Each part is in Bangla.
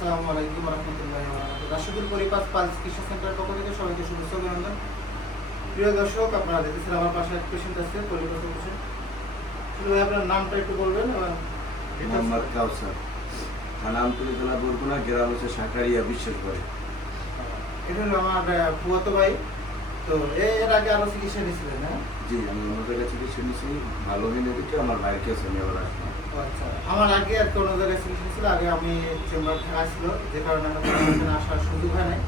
আসসালামু আলাইকুম রহমতুল্লাহি ওয়া বারাকাতুহু। রাশিদুল পরিপাস পালস চিকিৎসা সেন্টার পক্ষ থেকে সবাইকে শুভেচ্ছা অভিনন্দন। প্রিয় দর্শক, আপনারা দেখতেছেন আমার পাশে এক পেশেন্ট আছে, পরিপাস পেশেন্ট। শুধু ভাই আপনার নামটা একটু বলবেন এবং মোহাম্মদ কাউসার, থানা আমতলী, জেলা বরগুনা, গ্রাম হচ্ছে সাকারিয়া বিশ্বাস করে। এটা হলো আমার ফুয়াতো ভাই। তো এর আগে আরো চিকিৎসা নিয়েছিলেন, হ্যাঁ? জি, আমি ওনাদের কাছে চিকিৎসা নিয়েছি, ভালো হয়নি দেখে আমার ভাইয়ের কাছে আমি আবার আসলাম। আচ্ছা, আমার আগে আর কোনো জায়গায় চিকিৎসা ছিল, আগে আমি চেম্বার থাকা ছিল, যে কারণে আমাদের এখানে আসার সুযোগ হয় নাই।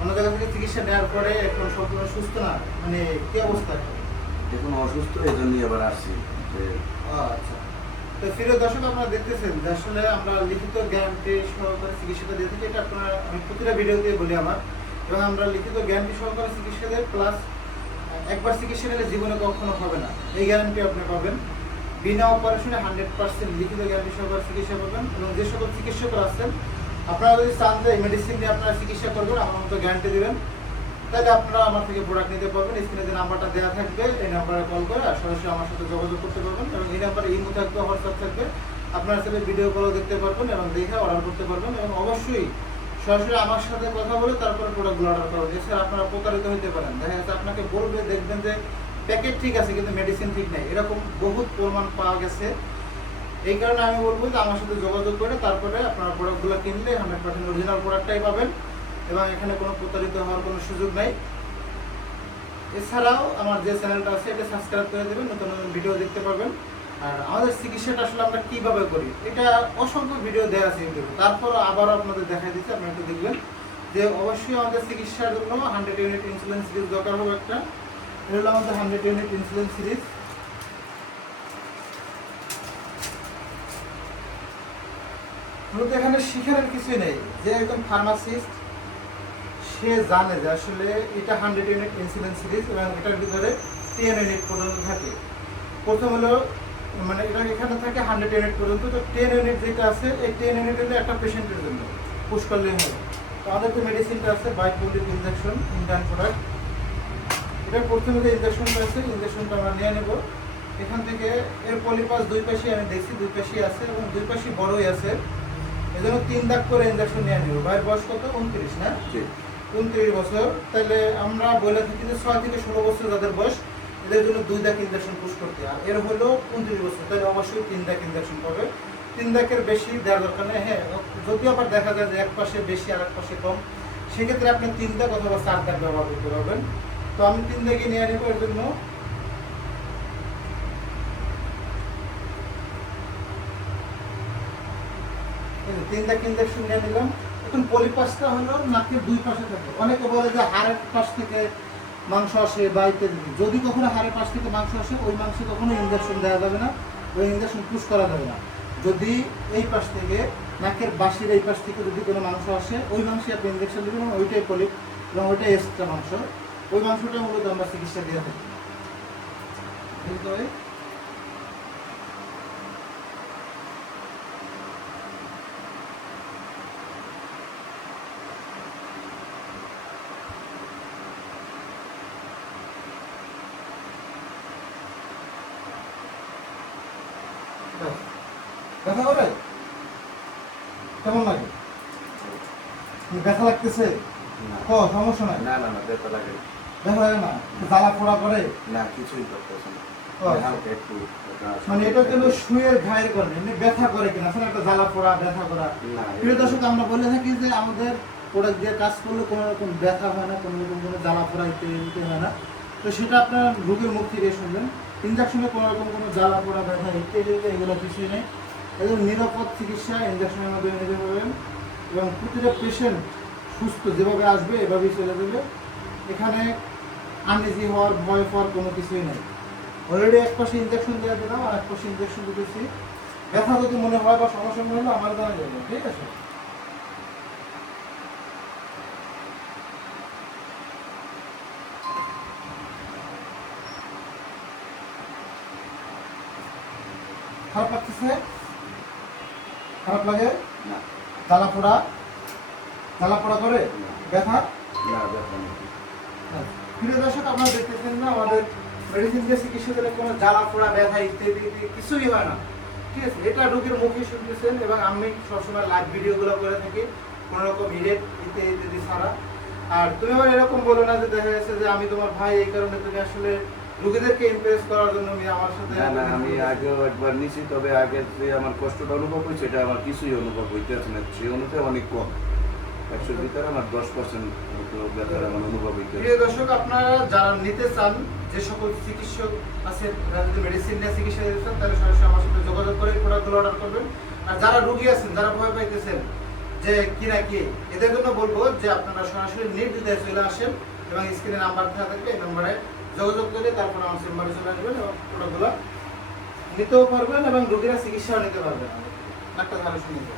অন্য জায়গা থেকে চিকিৎসা নেওয়ার পরে এখন সম্পূর্ণ সুস্থ না, মানে কি অবস্থা এখন? এখন অসুস্থ, এই জন্যই আবার আসছি। আচ্ছা, তো প্রিয় দর্শক, আপনারা দেখতেছেন যে আসলে আমরা লিখিত গ্যারান্টি সহকারে চিকিৎসাটা দিয়ে থাকি। এটা আপনারা আমি প্রতিটা ভিডিওতে বলি আমার, এবং আমরা লিখিত গ্যারান্টি সহকারে চিকিৎসা দেয়, প্লাস একবার চিকিৎসা নিলে জীবনে কখনো হবে না, এই গ্যারান্টি আপনি পাবেন। বিনা অপারেশনে 100% লিখিত গ্যারান্টি সহকারে চিকিৎসা পাবেন। এবং যে সকল চিকিৎসকরা আছেন, আপনারা যদি চান যে মেডিসিন নিয়ে আপনারা চিকিৎসা করবেন, আমার মতো গ্যারান্টি দেবেন, তাহলে আপনারা আমার থেকে প্রোডাক্ট নিতে পারবেন। স্ক্রিনে যে নাম্বারটা দেওয়া থাকবে, এই নাম্বারে কল করে সরাসরি আমার সাথে যোগাযোগ করতে পারবেন। এবং এই নাম্বারে ইমো থাকবে, হোয়াটসঅ্যাপ থাকবে, আপনার সাথে ভিডিও কলও দেখতে পারবেন এবং দেখে অর্ডার করতে পারবেন। এবং অবশ্যই সরাসরি আমার সাথে কথা বলে তারপরে প্রোডাক্টগুলো অর্ডার করবেন। এছাড়া আপনারা প্রতারিত হতে পারেন। দেখা যাচ্ছে আপনাকে বলবে, দেখবেন যে প্যাকেট ঠিক আছে কিন্তু মেডিসিন ঠিক নেই, এরকম বহুত প্রমাণ পাওয়া গেছে। এই কারণে আমি বলবো যে আমার সাথে যোগাযোগ করে তারপরে আপনারা প্রোডাক্টগুলো কিনলে 100% অরিজিনাল প্রোডাক্টটাই পাবেন, এবং এখানে কোনো প্রতারিত হওয়ার কোনো সুযোগ নাই। এছাড়াও আমার যে চ্যানেলটা আছে এটা সাবস্ক্রাইব করে দেবেন, নতুন নতুন ভিডিও দেখতে পাবেন। আর আমাদের চিকিৎসাটা আসলে আমরা কীভাবে করি, এটা অসংখ্য ভিডিও দেওয়া আছে ইউটিউবে, তারপর আবারও আপনাদের দেখাই দিচ্ছি, আপনারা একটু দেখবেন যে অবশ্যই আমাদের চিকিৎসার জন্য 100 ইউনিট ইনসুলিন সিরিজ দরকার হবে একটা। এটা হলো আমাদের 100 ইউনিট ইনসুলিন সিরিজ। মূলত এখানে শিখানোর কিছুই নেই, যে একজন ফার্মাসিস্ট সে জানে যে আসলে এটা 100 ইউনিট ইনসুলিন সিরিজ, এবং এটার ভিতরে 10 ইউনিট পর্যন্ত থাকে। প্রথম হলো মানে এটা এখানে থাকে 100 ইউনিট পর্যন্ত। তো 10 ইউনিট যেটা আছে, এই 10 ইউনিট হলো একটা পেশেন্টের জন্য, পুশ করলেই হবে। তো আমাদের যে মেডিসিনটা আছে বাইপোলিক ইনজেকশন, ইন্ডিয়ান প্রোডাক্ট, এটা প্রথমে যে ইনজেকশনটা আছে, ইনজেকশনটা আমরা নিয়ে নেব এখান থেকে। এর পলিপাস দুই পাশেই আমি দেখছি, দুই পাশেই আছে এবং দুই পাশেই বড়ই আছে, এই জন্য 3 দাগ করে ইনজেকশন নিয়ে নেব। ভাইয়ের বয়স কত? 29 না? 29 বছর। তাহলে আমরা বলে থাকি যে 6 থেকে 16 বছর যাদের বয়স, এদের জন্য 2 দাগ ইনজেকশন পুশ করতে। আর এর হলো 29 বছর, তাহলে অবশ্যই 3 দাগ ইনজেকশন পাবে। 3 দাগের বেশি দেওয়ার দরকার নেই। হ্যাঁ, যদিও আবার দেখা যায় যে এক পাশে বেশি আর এক পাশে কম, সেক্ষেত্রে আপনি 3 দাগ অথবা 4 দাগ ব্যবহার করতে পারবেন। তো আমি 3 দাগই নিয়ে নেব। এর জন্য 3 দাগ ইনজেকশন নিয়ে নিলাম। এখন পলিপাসটা হলো নাকের দুই পাশে থাকে। অনেকে বলে যে হাড়ের পাশ থেকে মাংস আসে বা ইত্যাদি। যদি কখনো হাড়ের পাশ থেকে মাংস আসে, ওই মাংসে কখনো ইনজেকশন দেওয়া যাবে না, ওই ইনজেকশন পুশ করা যাবে না। যদি এই পাশ থেকে, নাকের বাঁশির এই পাশ থেকে যদি কোনো মাংস আসে, ওই মাংসে আপনি ইনজেকশন দেবেন, ওইটাই পলিপ এবং ওইটাই এক্সট্রা মাংস। ওই মাংসটা মূলত আমরা চিকিৎসা দিয়ে থাকি। ব্যথা করে? কেমন লাগে? ব্যথা লাগতেছে? সমস্যা নাই? না না না, ব্যথা লাগে না। ব্যথা লাগে না? জ্বালা পোড়া করে? না, কিছুই করতেছে না। হালকা একটু মানে এটা কিন্তু শুয়ের ঘায়ের করে, এমনি ব্যথা করে কিনা আসলে একটা জ্বালা পোড়া ব্যথা করা। প্রিয় দর্শক, আমরা বলে থাকি যে আমাদের প্রোডাক্ট দিয়ে কাজ করলে কোনো রকম ব্যথা হয় না, কোনো রকম কোনো জ্বালা পোড়া ইত্যাদি হয় না। তো সেটা আপনার রোগীর মুখ থেকে শুনবেন। ইনজেকশনে কোনো রকম কোনো জ্বালা পোড়া ব্যথা ইত্যাদি এগুলো কিছুই নেই। এদের নিরাপদ চিকিৎসা ইনজেকশনের মাধ্যমে নিতে পারবেন, এবং প্রতিটা পেশেন্ট সুস্থ যেভাবে আসবে এভাবেই চলে যাবে। এখানে আনইজি হওয়ার, ভয় পাওয়ার কোনো কিছুই নেই। অলরেডি এক পাশে ইনজেকশন দেওয়া দিলাম, আর এক পাশে ইনজেকশন দিতেছি। ব্যথা যদি মনে হয় বা সমস্যা মনে হলে আমার দ্বারা যাবে, ঠিক আছে? খারাপ লাগতেছে? খারাপ লাগে? না। জ্বালা পোড়া? জ্বালা পোড়া করে? ব্যথা? না, ব্যথা নেই। প্রিয় দর্শক, আপনারা দেখতেছেন না আমাদের মেডিসিন দিয়ে চিকিৎসা দিলে কোনো জ্বালা পোড়া ব্যথা ইত্যাদি কিছুই হয় না। ঠিক আছে, এটা রোগীর মুখে শুনতেছেন এবং আমি সবসময় লাইভ ভিডিওগুলো করে থাকি কোনো রকম ইরেট ইত্যাদি ছাড়া। আর তুমি আবার এরকম বলো না যে দেখা যাচ্ছে যে আমি তোমার ভাই এই কারণে তুমি আসলে রোগীদেরকে ইমপ্রেস করার জন্য আমি আমার সাথে না না, আমি আগেও একবার নিছি, তবে আগে যে আমার কষ্টটা অনুভব হয়েছে এটা আমার কিছুই অনুভব হইতেছে না, সে অনুযায়ী অনেক কম। 100-র ভিতরে আমার 10% ব্যাপার আমার অনুভব হইতেছে। প্রিয় দর্শক, আপনারা যারা নিতে চান, যে সকল চিকিৎসক আছে যদি মেডিসিন নিয়ে চিকিৎসা দিতে চান তাহলে সরাসরি আমার সাথে যোগাযোগ করে প্রোডাক্টগুলো অর্ডার করবেন। আর যারা রোগী আছেন, যারা ভয় পাইতেছেন যে কি না কি, এদের জন্য বলবো যে আপনারা সরাসরি নির্দ্বিধায় চলে আসেন এবং স্ক্রিনে নাম্বার দেওয়া থাকবে, এই নম্বরে যোগাযোগ করে তারপর আমার চেম্বারে চলে আসবেন এবং প্রোডাক্টগুলো নিতেও পারবেন এবং রোগীরা চিকিৎসাও নিতে পারবেন। ডাক্তার ভালো শুনতে